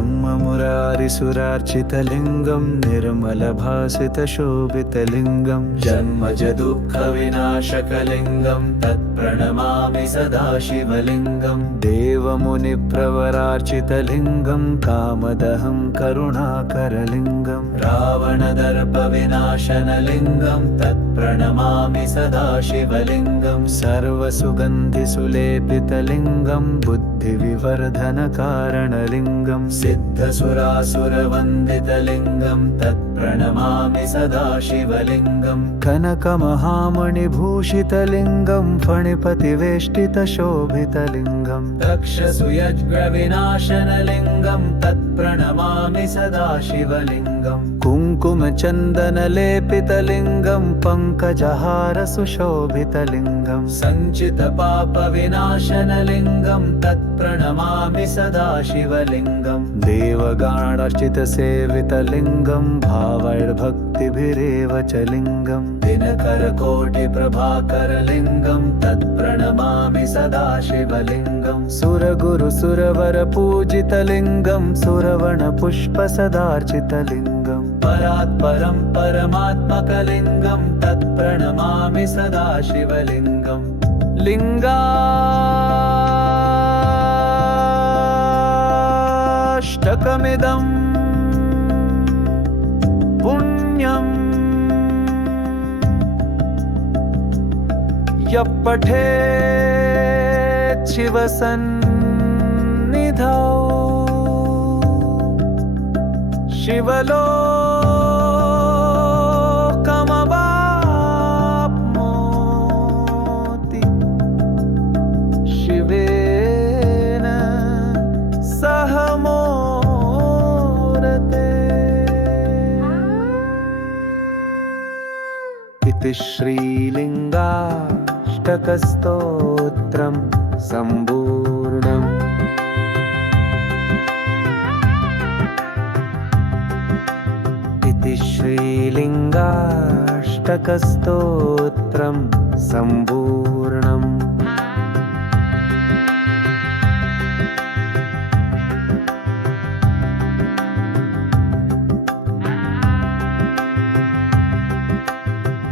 ब्रह्ममुरारिसुरार्चितलिङ्गं निर्मलभासितशोभितलिङ्गं जन्मजदुःखविनाशकलिङ्गं तत्प्रणमामि सदा शिवलिङ्गं देवमुनिप्रवरार्चितलिङ्गं कामदहं करुणाकरलिङ्गं रावणदर्पविनाशनलिङ्गं तत्प्रणमामि सदा शिवलिङ्गं सर्वसुगन्धिसुलेपितलिङ्गं बुद्धिविवर्धनकारणलिङ्गं सिद्धसुरासुरवन्दितलिङ्गं तत्प्रणमामि सदा शिवलिङ्गं कनकमहामणिभूषितलिङ्गं फणिपतिवेष्टितशोभितलिङ्गं तक्षसुयज्ञविनाशनलिङ्गं तत्प्रणमामि सदा शिवलिङ्गं कुङ्कुमचन्दनलेपितलिङ्गं पङ्कजहारसुशोभितलिङ्गं सञ्चितपापविनाशनलिङ्गं तत्प्रणमामि सदा शिवलिङ्गं देवगणार्चितसेवितलिङ्गं भावैर्भक्तिभिरेव च लिङ्गं दिनकरकोटिप्रभाकरलिङ्गं तत्प्रणमामि सदा शिवलिङ्गं सुरगुरुसुरवरपूजितलिङ्गं सुरवणपुष्पसदार्चितलिङ्गं परात्परं परमात्मकलिङ्गं तत्प्रणमामि सदा शिवलिङ्गं लिङ्गाष्टकमिदं पुण्यम् यः पठेत् शिवसन्निधौ शिवलोकमवाप्नोति शिवेन सह मोरते। इति श्रीलिङ्गाष्टकस्तोत्रं सम्पूर्णम्। इति श्रीलिङ्गाष्टकस्तोत्रं सम्पूर्णम्।